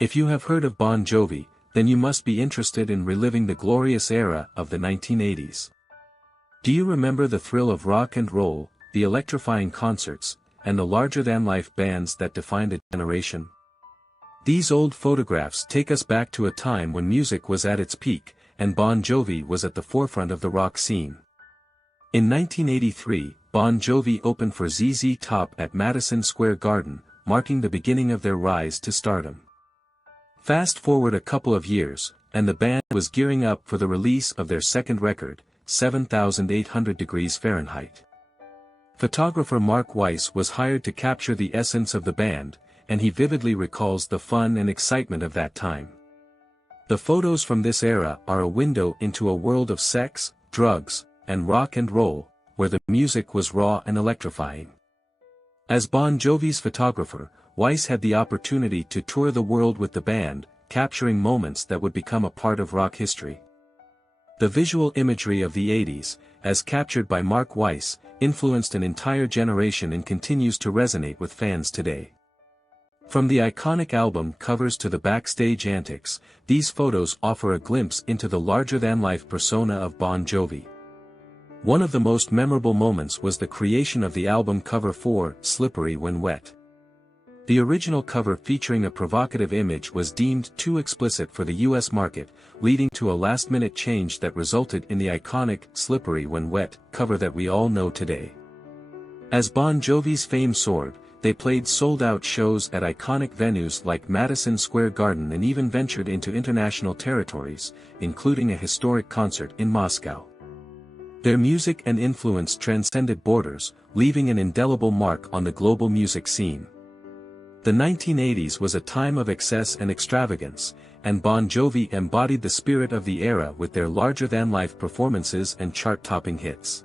If you have heard of Bon Jovi, then you must be interested in reliving the glorious era of the 1980s. Do you remember the thrill of rock and roll, the electrifying concerts, and the larger-than-life bands that defined a generation? These old photographs take us back to a time when music was at its peak, and Bon Jovi was at the forefront of the rock scene. In 1983, Bon Jovi opened for ZZ Top at Madison Square Garden, marking the beginning of their rise to stardom. Fast forward a couple of years, and the band was gearing up for the release of their second record, 7,800 degrees Fahrenheit. Photographer Mark Weiss was hired to capture the essence of the band, and he vividly recalls the fun and excitement of that time. The photos from this era are a window into a world of sex, drugs, and rock and roll, where the music was raw and electrifying. As Bon Jovi's photographer, Weiss had the opportunity to tour the world with the band, capturing moments that would become a part of rock history. The visual imagery of the 80s, as captured by Mark Weiss, influenced an entire generation and continues to resonate with fans today. From the iconic album covers to the backstage antics, these photos offer a glimpse into the larger-than-life persona of Bon Jovi. One of the most memorable moments was the creation of the album cover for "Slippery When Wet." The original cover featuring a provocative image was deemed too explicit for the US market, leading to a last-minute change that resulted in the iconic "Slippery When Wet" cover that we all know today. As Bon Jovi's fame soared, they played sold-out shows at iconic venues like Madison Square Garden and even ventured into international territories, including a historic concert in Moscow. Their music and influence transcended borders, leaving an indelible mark on the global music scene. The 1980s was a time of excess and extravagance, and Bon Jovi embodied the spirit of the era with their larger-than-life performances and chart-topping hits.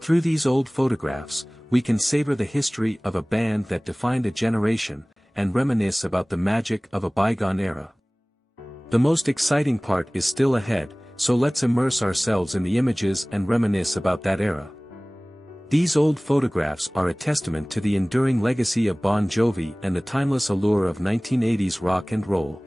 Through these old photographs, we can savor the history of a band that defined a generation, and reminisce about the magic of a bygone era. The most exciting part is still ahead, so let's immerse ourselves in the images and reminisce about that era. These old photographs are a testament to the enduring legacy of Bon Jovi and the timeless allure of 1980s rock and roll.